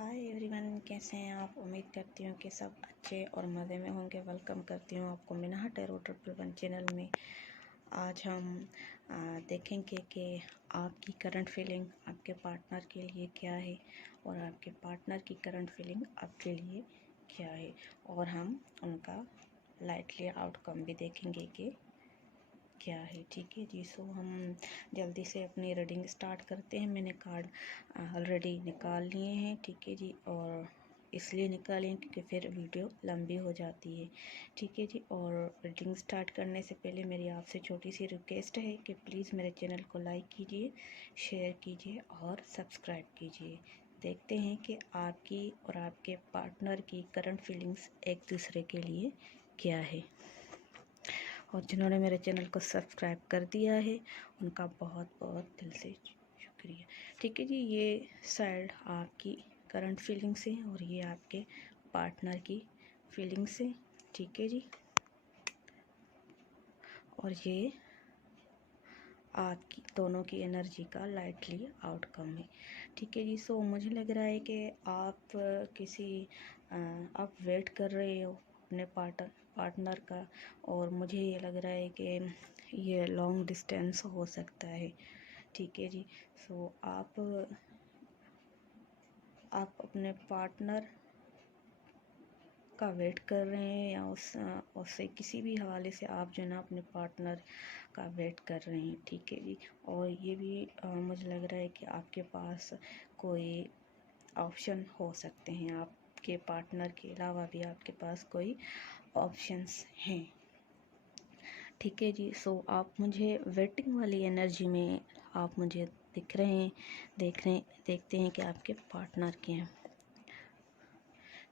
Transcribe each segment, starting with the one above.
Hi everyone, कैसे हैं आप। उम्मीद करती हूँ कि सब अच्छे और मज़े में होंगे। वेलकम करती हूँ आपको मिनाहा टैरो ट्रिपल 1 चैनल में। आज हम देखेंगे कि आपकी करंट फीलिंग आपके पार्टनर के लिए क्या है और आपके पार्टनर की करंट फीलिंग आपके लिए क्या है, और हम उनका लाइटली आउटकम भी देखेंगे कि क्या है। ठीक है जी। सो हम जल्दी से अपनी रीडिंग स्टार्ट करते हैं। मैंने कार्ड ऑलरेडी निकाल लिए हैं। ठीक है जी, और इसलिए निकालें क्योंकि फिर वीडियो लंबी हो जाती है। ठीक है जी। और रीडिंग स्टार्ट करने से पहले मेरी आपसे छोटी सी रिक्वेस्ट है कि प्लीज़ मेरे चैनल को लाइक कीजिए, शेयर कीजिए और सब्सक्राइब कीजिए। देखते हैं कि आपकी और आपके पार्टनर की करंट फीलिंग्स एक दूसरे के लिए क्या है। और जिन्होंने मेरे चैनल को सब्सक्राइब कर दिया है उनका बहुत बहुत दिल से शुक्रिया। ठीक है जी। ये साइड आपकी करंट फीलिंग्स है और ये आपके पार्टनर की फीलिंग्स है। ठीक है जी। और ये आपकी दोनों की एनर्जी का लाइटली आउटकम है। ठीक है जी। सो मुझे लग रहा है कि आप वेट कर रहे हो अपने पार्टनर का, और मुझे ये लग रहा है कि ये लॉन्ग डिस्टेंस हो सकता है। ठीक है जी। सो आप अपने पार्टनर का वेट कर रहे हैं, या उससे किसी भी हवाले से आप जो है ना अपने पार्टनर का वेट कर रहे हैं। ठीक है जी। और ये भी मुझे लग रहा है कि आपके पास कोई ऑप्शन हो सकते हैं, आपके पार्टनर के अलावा भी आपके पास कोई ऑप्शंस हैं। ठीक है जी। सो आप मुझे वेटिंग वाली एनर्जी में आप मुझे दिख रहे हैं, देखते हैं कि आपके पार्टनर के हैं।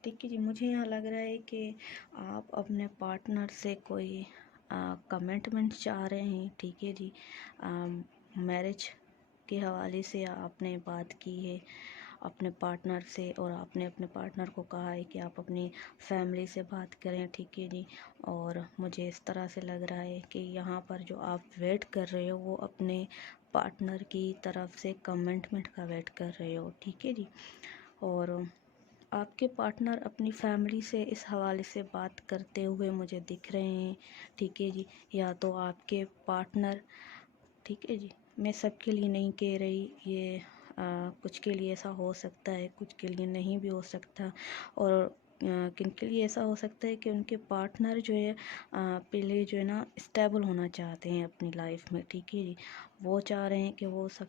ठीक है जी। मुझे यहाँ लग रहा है कि आप अपने पार्टनर से कोई कमिटमेंट चाह रहे हैं। ठीक है जी। मैरिज के हवाले से आपने बात की है अपने पार्टनर से, और आपने अपने पार्टनर को कहा है कि आप अपनी फैमिली से बात करें। ठीक है जी। और मुझे इस तरह से लग रहा है कि यहाँ पर जो आप वेट कर रहे हो वो अपने पार्टनर की तरफ से कमिटमेंट का वेट कर रहे हो। ठीक है जी। और आपके पार्टनर अपनी फैमिली से इस हवाले से बात करते हुए मुझे दिख रहे हैं। ठीक है जी। या तो आपके पार्टनर, ठीक है जी, मैं सबके लिए नहीं कह रही, ये कुछ के लिए ऐसा हो सकता है, कुछ के लिए नहीं भी हो सकता। और किन के लिए ऐसा हो सकता है कि उनके पार्टनर जो है पहले जो है ना स्टेबल होना चाहते हैं अपनी लाइफ में। ठीक है जी। वो चाह रहे हैं कि वो सब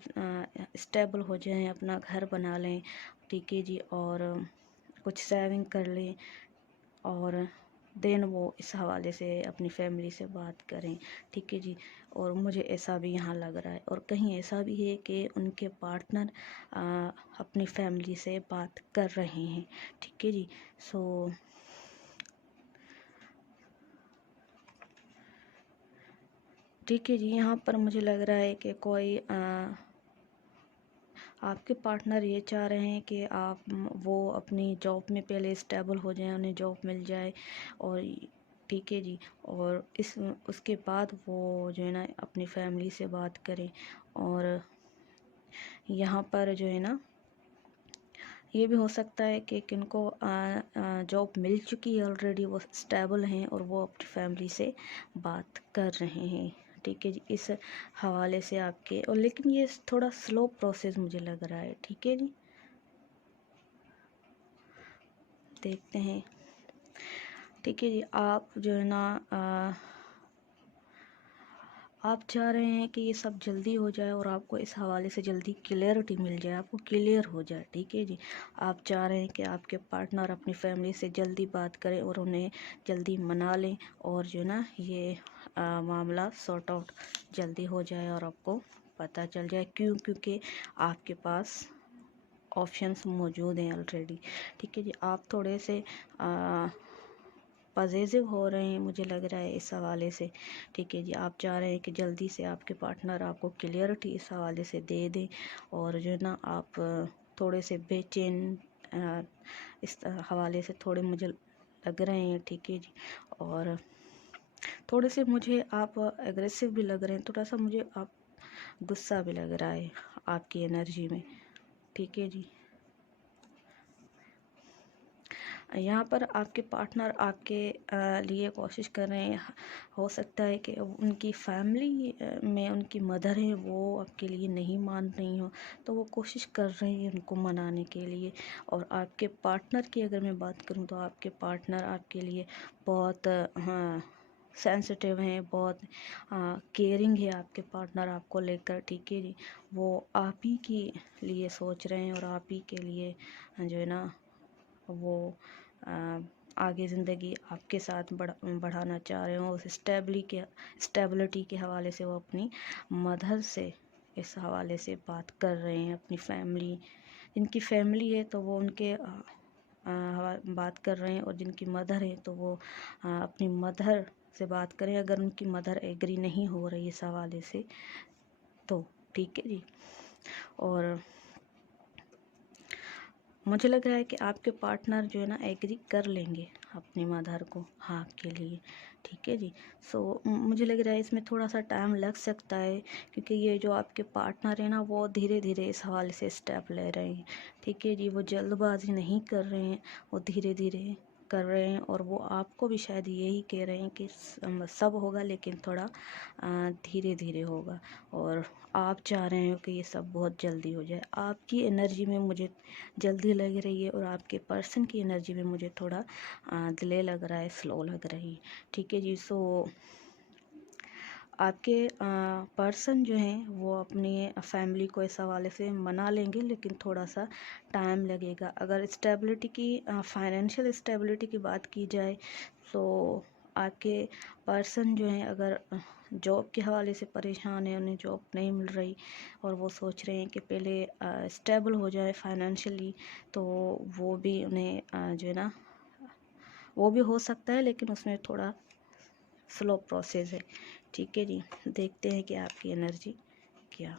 स्टेबल हो जाएं, अपना घर बना लें। ठीक है जी। और कुछ सेविंग कर लें, और देन वो इस हवाले से अपनी फैमिली से बात करें। ठीक है जी। और मुझे ऐसा भी यहाँ लग रहा है, और कहीं ऐसा भी है कि उनके पार्टनर अपनी फैमिली से बात कर रहे हैं। ठीक है जी। सो ठीक है जी। यहाँ पर मुझे लग रहा है कि कोई आपके पार्टनर ये चाह रहे हैं कि वो अपनी जॉब में पहले स्टेबल हो जाएं, उन्हें जॉब मिल जाए, और ठीक है जी, और उसके बाद वो जो है ना अपनी फैमिली से बात करें। और यहाँ पर जो है ना ये भी हो सकता है कि किनको जॉब मिल चुकी है ऑलरेडी, वो स्टेबल हैं और वो अपनी फैमिली से बात कर रहे हैं। ठीक है जी। इस हवाले से आपके, और लेकिन ये थोड़ा स्लो प्रोसेस मुझे लग रहा है। ठीक है जी। देखते हैं। ठीक है जी। आप जो है ना आप चाह रहे हैं कि ये सब जल्दी हो जाए और आपको इस हवाले से जल्दी क्लियरिटी मिल जाए, आपको क्लियर हो जाए। ठीक है जी। आप चाह रहे हैं कि आपके पार्टनर अपनी फैमिली से जल्दी बात करें और उन्हें जल्दी मना लें, और जो ना ये मामला सॉर्ट आउट जल्दी हो जाए और आपको पता चल जाए। क्योंकि आपके पास ऑप्शंस मौजूद हैं ऑलरेडी। ठीक है जी। आप थोड़े से पॉजिटिव हो रहे हैं मुझे लग रहा है इस हवाले से। ठीक है जी। आप चाह रहे हैं कि जल्दी से आपके पार्टनर आपको क्लियरिटी इस हवाले से दे दें, और जो है ना आप थोड़े से बेचैन इस हवाले से थोड़े मुझे लग रहे हैं। ठीक है जी। और थोड़े से मुझे आप एग्रेसिव भी लग रहे हैं, थोड़ा सा मुझे आप गुस्सा भी लग रहा है आपकी एनर्जी में। ठीक है जी। यहाँ पर आपके पार्टनर आपके लिए कोशिश कर रहे हैं। हो सकता है कि उनकी फैमिली में उनकी मदर है वो आपके लिए नहीं मान रही हो, तो वो कोशिश कर रहे हैं उनको मनाने के लिए। और आपके पार्टनर की अगर मैं बात करूँ तो आपके पार्टनर आपके लिए बहुत हाँ सेंसिटिव हैं, बहुत केयरिंग है आपके पार्टनर आपको लेकर, ठीक है जी। वो आप ही के लिए सोच रहे हैं और आप ही के लिए जो है ना वो आगे ज़िंदगी आपके साथ बढ़ाना चाह रहे हो। उस स्टेबिलिटी के हवाले से वो अपनी मदर से इस हवाले से बात कर रहे हैं। अपनी फैमिली, जिनकी फैमिली है तो वो उनके बात कर रहे हैं, और जिनकी मदर है तो वो अपनी मदर से बात करें। अगर उनकी मदर एग्री नहीं हो रही इस हवाले से तो ठीक है जी। और मुझे लग रहा है कि आपके पार्टनर जो है ना एग्री कर लेंगे अपनी मदर को हाँ के लिए, ठीक है जी। सो मुझे लग रहा है इसमें थोड़ा सा टाइम लग सकता है, क्योंकि ये जो आपके पार्टनर है ना वो धीरे धीरे इस हवाले से स्टेप ले रहे हैं, ठीक है जी। वो जल्दबाजी नहीं कर रहे हैं, वो धीरे धीरे कर रहे हैं। और वो आपको भी शायद यही कह रहे हैं कि सब होगा लेकिन थोड़ा धीरे धीरे होगा। और आप चाह रहे हो कि ये सब बहुत जल्दी हो जाए। आपकी एनर्जी में मुझे जल्दी लग रही है, और आपके पर्सन की एनर्जी में मुझे थोड़ा डिले लग रहा है, स्लो लग रही है, ठीक है जी। सो आपके पर्सन जो हैं वो अपनी फैमिली को इस हवाले से मना लेंगे, लेकिन थोड़ा सा टाइम लगेगा। अगर स्टेबिलिटी की फाइनेंशियल स्टेबिलिटी की बात की जाए तो आपके पर्सन जो हैं अगर जॉब के हवाले से परेशान है, उन्हें जॉब नहीं मिल रही और वो सोच रहे हैं कि पहले स्टेबल हो जाए फाइनेंशियली, तो वो भी उन्हें जो है ना वो भी हो सकता है, लेकिन उसमें थोड़ा स्लो प्रोसेस है, ठीक है जी। देखते हैं कि आपकी एनर्जी क्या।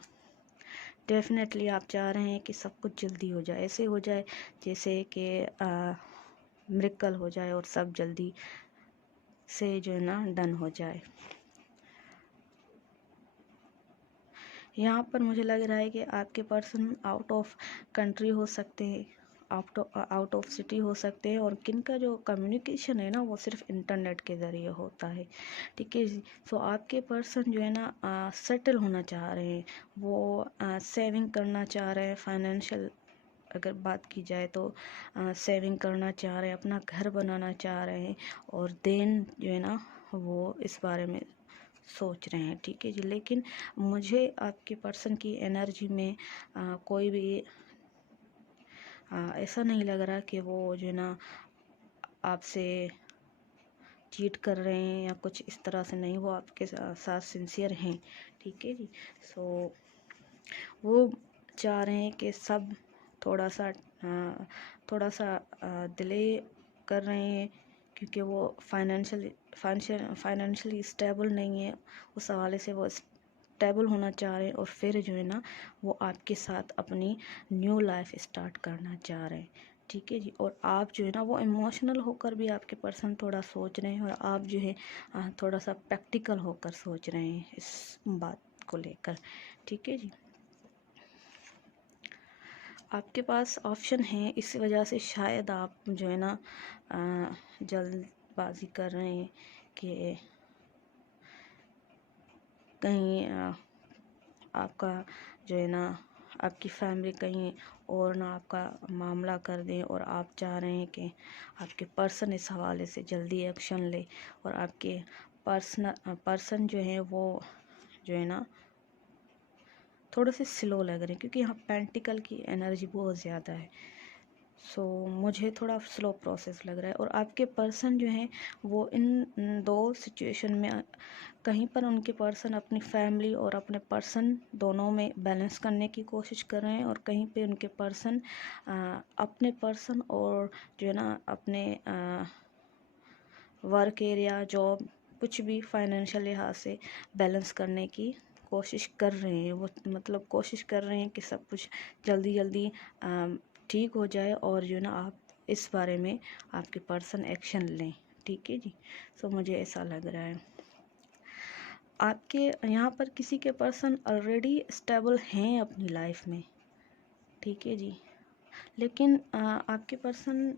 डेफिनेटली आप चाह रहे हैं कि सब कुछ जल्दी हो जाए, ऐसे हो जाए जैसे कि मिरेकल हो जाए और सब जल्दी से जो है ना डन हो जाए। यहाँ पर मुझे लग रहा है कि आपके पर्सन आउट ऑफ कंट्री हो सकते हैं, आउट ऑफ सिटी हो सकते हैं, और किनका जो कम्युनिकेशन है ना वो सिर्फ इंटरनेट के ज़रिए होता है, ठीक है जी। सो आपके पर्सन जो है ना सेटल होना चाह रहे हैं, वो सेविंग करना चाह रहे हैं। फाइनेंशियल अगर बात की जाए तो सेविंग करना चाह रहे हैं, अपना घर बनाना चाह रहे हैं, और देन जो है ना वो इस बारे में सोच रहे हैं, ठीक है जी। लेकिन मुझे आपके पर्सन की एनर्जी में कोई भी ऐसा नहीं लग रहा कि वो जो है ना आपसे चीट कर रहे हैं या कुछ इस तरह से नहीं। वो आपके साथ सिंसियर हैं, ठीक है जी। सो वो चाह रहे हैं कि सब थोड़ा सा डिले कर रहे हैं, क्योंकि वो फाइनेंशियली स्टेबल नहीं है। उस हवाले से वो स्टेबल होना चाह रहे हैं, और फिर जो है ना वो आपके साथ अपनी न्यू लाइफ स्टार्ट करना चाह रहे हैं, ठीक है जी। और आप जो है ना वो इमोशनल होकर भी आपके पर्सन थोड़ा सोच रहे हैं, और आप जो है थोड़ा सा प्रैक्टिकल होकर सोच रहे हैं इस बात को लेकर, ठीक है जी। आपके पास ऑप्शन है, इस वजह से शायद आप जो है ना जल्दबाजी कर रहे हैं कि कहीं आपका जो है ना आपकी फैमिली कहीं और ना आपका मामला कर दें, और आप चाह रहे हैं कि आपके पर्सन इस हवाले से जल्दी एक्शन ले, और आपके पर्सन जो है वो जो है ना थोड़े से स्लो लग रहे हैं, क्योंकि यहाँ पेंटिकल की एनर्जी बहुत ज़्यादा है। सो मुझे थोड़ा स्लो प्रोसेस लग रहा है। और आपके पर्सन जो हैं वो इन दो सिचुएशन में कहीं पर उनके पर्सन अपनी फैमिली और अपने पर्सन दोनों में बैलेंस करने की कोशिश कर रहे हैं, और कहीं पे उनके पर्सन अपने पर्सन और जो है ना अपने वर्क एरिया, जॉब, कुछ भी फाइनेंशियल लिहाज से बैलेंस करने की कोशिश कर रहे हैं। वो मतलब कोशिश कर रहे हैं कि सब कुछ जल्दी जल्दी ठीक हो जाए, और जो है ना आप इस बारे में आपके पर्सन एक्शन लें, ठीक है जी। सो मुझे ऐसा लग रहा है आपके यहाँ पर किसी के पर्सन ऑलरेडी स्टेबल हैं अपनी लाइफ में, ठीक है जी। लेकिन आपके पर्सन